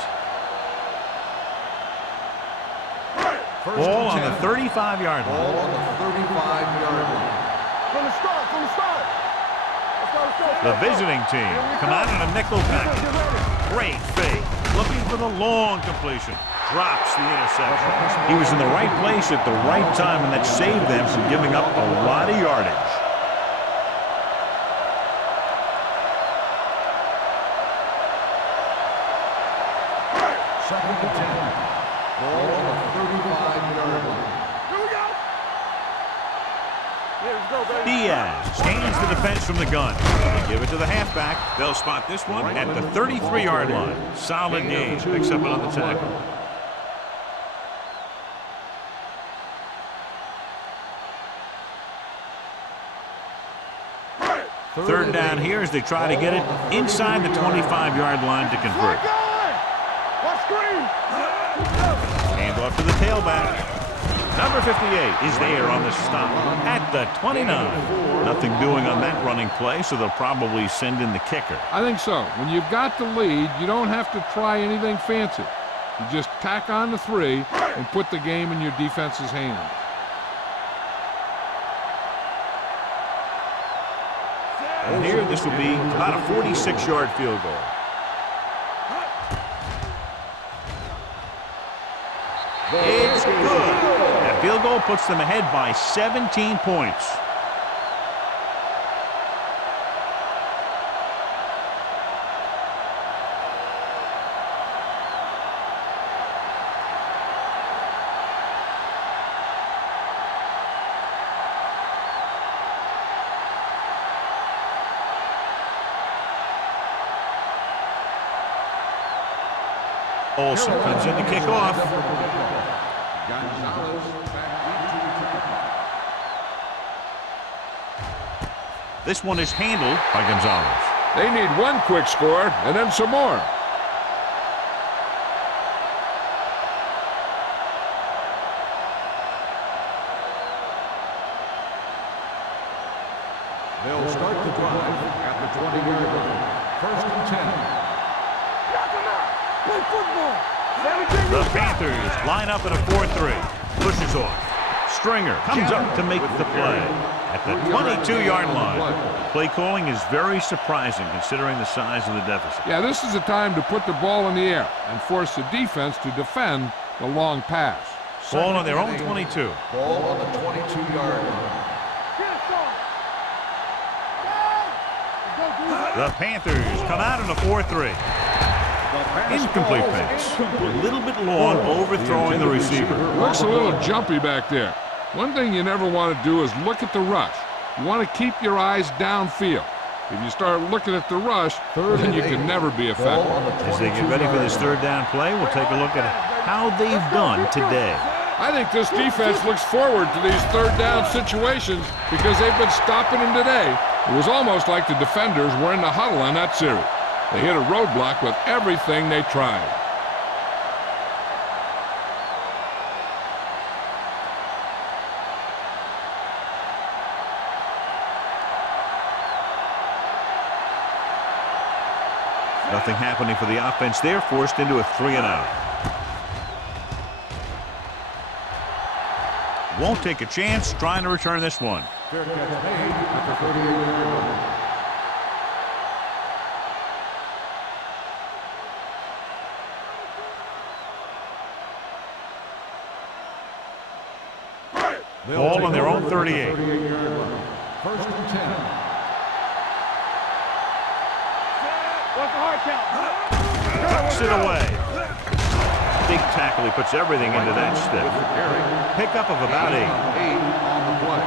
Ball on the 35-yard line. Ball on the 35-yard line. From the start. Let's go. The visiting team come out in a nickel package. Great fake. Looking for the long completion. Drops the interception. He was in the right place at the right time, and that saved them from giving up a lot of yardage. Second and 10. Ball on the 35-yard line. Here we go. Yeah, let's go, baby. Diaz scans the defense from the gun. They give it to the halfback. They'll spot this one at the 33-yard line. Solid game. Picks up another tackle. Third down here as they try to get it inside the 25-yard line to convert. What screen? Hand off to the tailback. Number 58 is there on the stop at the 29. Nothing doing on that running play, so they'll probably send in the kicker. I think so. When you've got the lead, you don't have to try anything fancy. You just tack on the 3 and put the game in your defense's hands. And here, this will be about a 46-yard field goal. It's good. That field goal puts them ahead by 17 points. Olsen comes in to kick off. This one is handled by Gonzalez. They need one quick score and then some more. They'll start the drive at the 20-yard line. First and 10. Knock him out. Play football. The Panthers line up in a 4-3. Pushes off. Stringer comes up to make the play at the 22-yard line. Play calling is very surprising considering the size of the deficit. Yeah, this is the time to put the ball in the air and force the defense to defend the long pass. Ball on their own 22. Ball on the 22-yard line. The Panthers come out in a 4-3. Incomplete pass. A little bit long, overthrowing the receiver. Looks a little jumpy back there. One thing you never want to do is look at the rush. You want to keep your eyes downfield. If you start looking at the rush, then you can never be effective. As they get ready for this third down play, we'll take a look at how they've done today. I think this defense looks forward to these third down situations because they've been stopping them today. It was almost like the defenders were in the huddle on that series. They hit a roadblock with everything they tried. Nothing happening for the offense. They're forced into a 3-and-out. Won't take a chance trying to return this one. Fair catch made at the 38-yard line. Ball on their own 38. 38-yard line. First and 10. What's the hard count? Tucks it away. Big tackle. He puts everything into that stick. With the carry. Pickup of about 8. 8 on the play.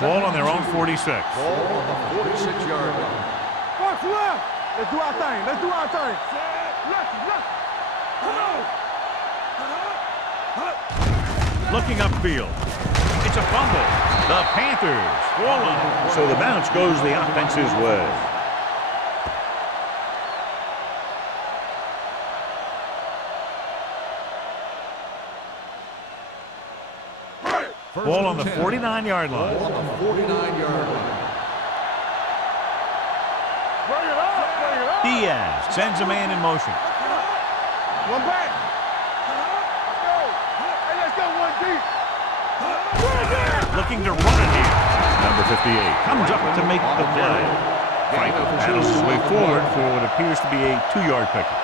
Ball on their own 46. Ball on the 46-yard line. March left. Let's do our thing. Let's do our thing. Left. Looking upfield. It's a fumble. The Panthers falling. So the bounce goes the offense's way. Ball on the 49-yard line. Ball on the 49-yard line. Bring it up. Bring it up. Diaz sends a man in motion. One back. Let's go. Hey, let's go one deep. Looking to run it here. Number 58 comes up to make the play. Franco paddles his way forward for what appears to be a 2-yard pickup.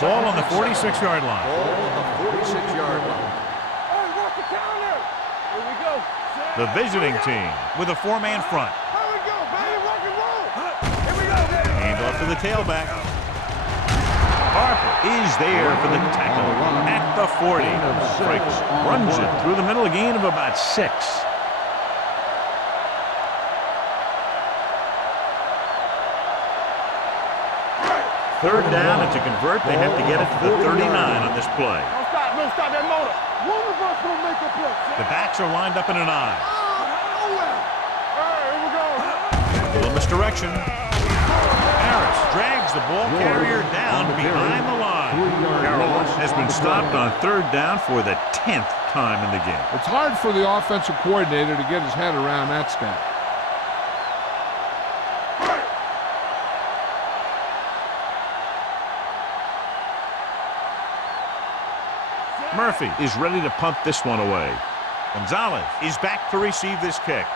Ball on the 46-yard line. Ball on the 46-yard line. Hey, watch the counter. Here we go. The visiting team with a 4-man front. Here we go, baby. Rock and roll. Here we go, baby. Hand off to the tailback. Harper is there for the tackle at the 40. Franks runs it through the middle, a gain of about 6. Third down, and to convert, they have to get it to the 39 on this play. Don't stop that motor. One of us will make a play. The backs are lined up in an I. All right, here we go. A little misdirection. Harris drags the ball carrier down behind the line. Carroll has been stopped on third down for the 10th time in the game. It's hard for the offensive coordinator to get his head around that stat. Murphy is ready to punt this one away. Gonzalez is back to receive this kick.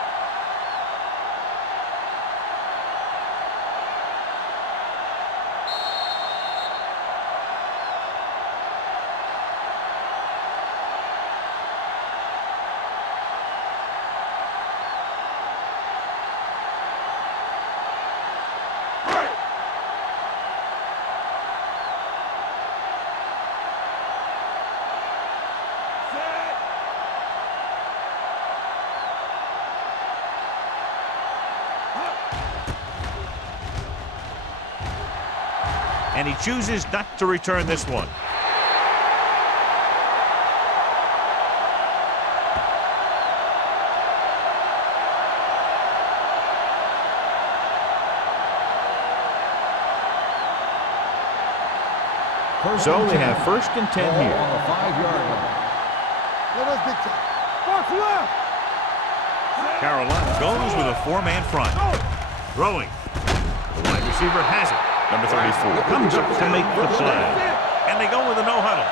And he chooses not to return this one. So they have first and 10 Ball here. on the 5-yard line. Let us big time. Watch left. Carolina goes with a 4-man front. Throwing. The wide receiver has it. Number 34 comes up to make the play. And they go with a no-huddle.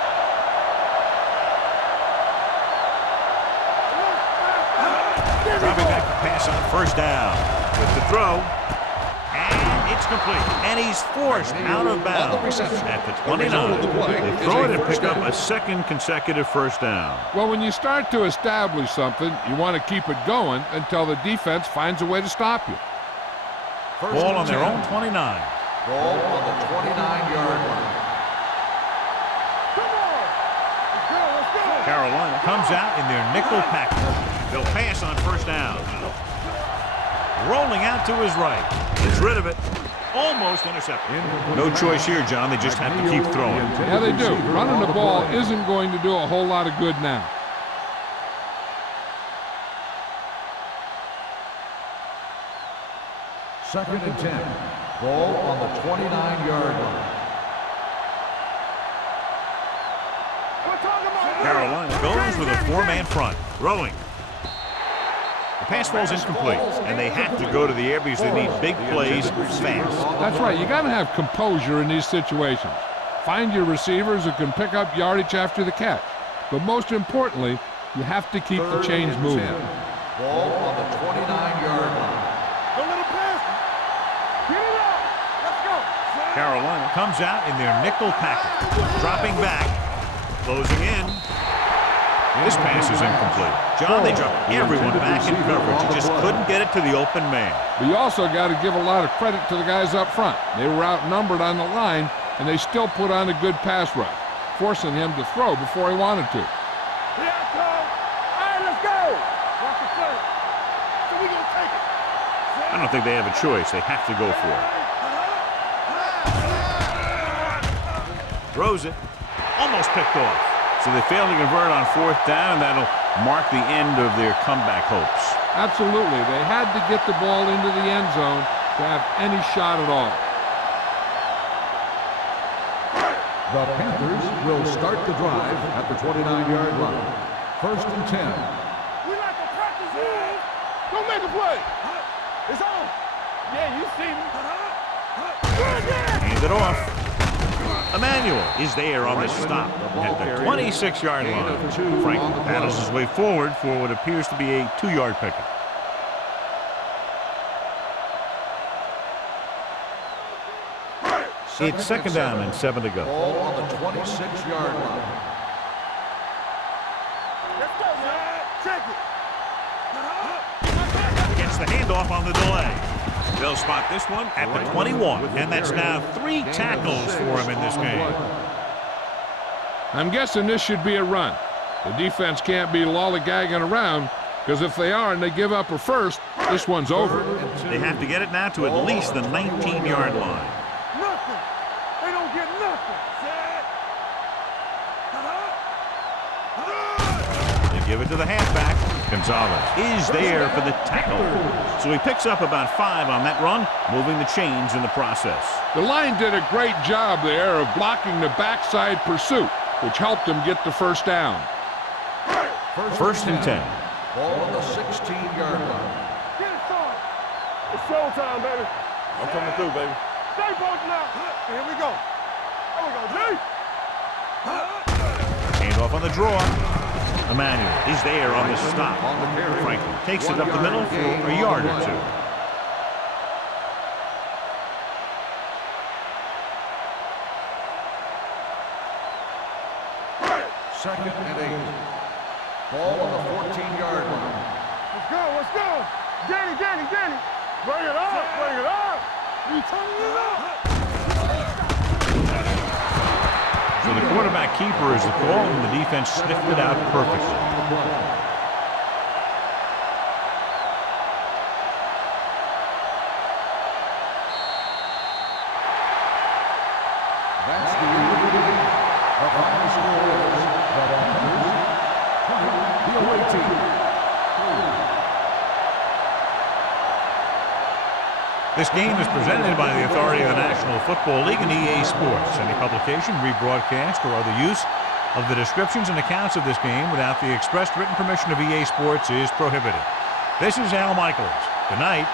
Dropping back to pass on first down. With the throw. And it's complete. And he's forced out of bounds at the 29. They throw it and pick up a second consecutive first down. Well, when you start to establish something, you want to keep it going until the defense finds a way to stop you. Ball on their own 29. Ball on the 29-yard line. Come on. Let's go. Let's go. Carolina comes out in their nickel package. They'll pass on first down. Rolling out to his right. Gets rid of it. Almost intercepted. No choice here, John. They just have to keep throwing. Yeah, they do. Running the ball isn't going to do a whole lot of good now. Second and 10. Ball on the 29-yard line. We're talking about Carolina goes with a 4-man front. Throwing. The pass falls incomplete, and they have to go to the air because they need big plays fast. That's right. You got to have composure in these situations. Find your receivers who can pick up yardage after the catch. But most importantly, You have to keep the Third chains and moving. 10. Ball on the 29-yard line. Don't let him pass. Get it out. Let's go. Carolina comes out in their nickel package, dropping back, closing in. This pass is incomplete. John, they dropped everyone back in coverage. He just couldn't get it to the open man. But you also got to give a lot of credit to the guys up front. They were outnumbered on the line, and they still put on a good pass rush, forcing him to throw before he wanted to. Here I come. All right, let's go. Watch the play. So we gonna take it. I don't think they have a choice. They have to go for it. Throws it. Almost picked off. So they fail to convert on 4th down, and that'll mark the end of their comeback hopes. Absolutely. They had to get the ball into the end zone to have any shot at all. The Panthers will start the drive at the 29-yard line. 1st and 10. We like a practice move. Don't make a play. It's on. Yeah, you see me. Hands it off. Emmanuel is there on the stop at the 26-yard line. Frank battles his way forward for what appears to be a 2-yard pickup. It's 2nd down and 7 to go. Ball on the 26-yard line. Let's go, man. Check it. Gets the handoff on the delay. They'll spot this one at the 21, and that's now 3 tackles for him in this game. I'm guessing this should be a run. The defense can't be lollygagging around, because if they are and they give up a first, this one's over. They have to get it now to at least the 19-yard line. Nothing. They don't get nothing. They give it to the halfback. Gonzalez is there for the tackle. So he picks up about 5 on that run, moving the chains in the process. The line did a great job there of blocking the backside pursuit, which helped them get the first down. 1st and 10. Ball on the 16-yard line. Get it started. It's showtime, baby. I'm coming through, baby. Stay both now. Here we go. There we go, G. Handoff on the draw. Emmanuel is there on the stop. Franklin takes it up the middle for a yard or 2. Second and 8. Ball on the 14-yard line. Let's go, let's go. Danny. Bring it up. You turning it up. So the quarterback keeper is the call, and the defense sniffed it out perfectly. That's the end of the game. The final score is the Panthers 20, the away team 3. This game is presented by the authority of the National Football League and EA Sports. Any publication, rebroadcast, or other use of the descriptions and accounts of this game without the expressed written permission of EA Sports is prohibited. This is Al Michaels. Good night.